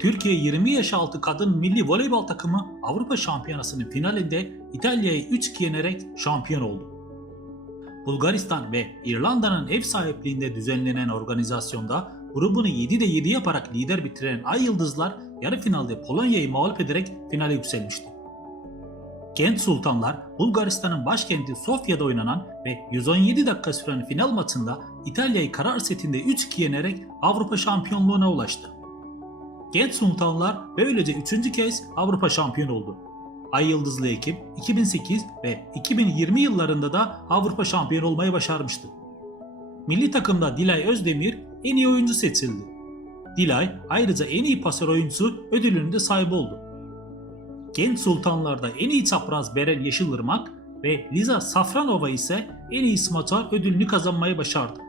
Türkiye 20 yaş altı kadın milli voleybol takımı Avrupa Şampiyonası'nın finalinde İtalya'yı 3-2 yenerek şampiyon oldu. Bulgaristan ve İrlanda'nın ev sahipliğinde düzenlenen organizasyonda grubunu 7'de 7 yaparak lider bitiren Ay Yıldızlar yarı finalde Polonya'yı mağlup ederek finale yükselmişti. Genç Sultanlar Bulgaristan'ın başkenti Sofya'da oynanan ve 117 dakika süren final maçında İtalya'yı karar setinde 3-2 yenerek Avrupa şampiyonluğuna ulaştı. Genç Sultanlar böylece 3. kez Avrupa şampiyon oldu. Ay Yıldızlı ekip 2008 ve 2020 yıllarında da Avrupa şampiyon olmayı başarmıştı. Milli takımda Dilay Özdemir en iyi oyuncu seçildi. Dilay ayrıca en iyi pasör oyuncusu ödülünün de sahibi oldu. Genç Sultanlar'da en iyi çapraz Beren Yeşilırmak ve Liza Safranova ise en iyi smaçör ödülünü kazanmayı başardı.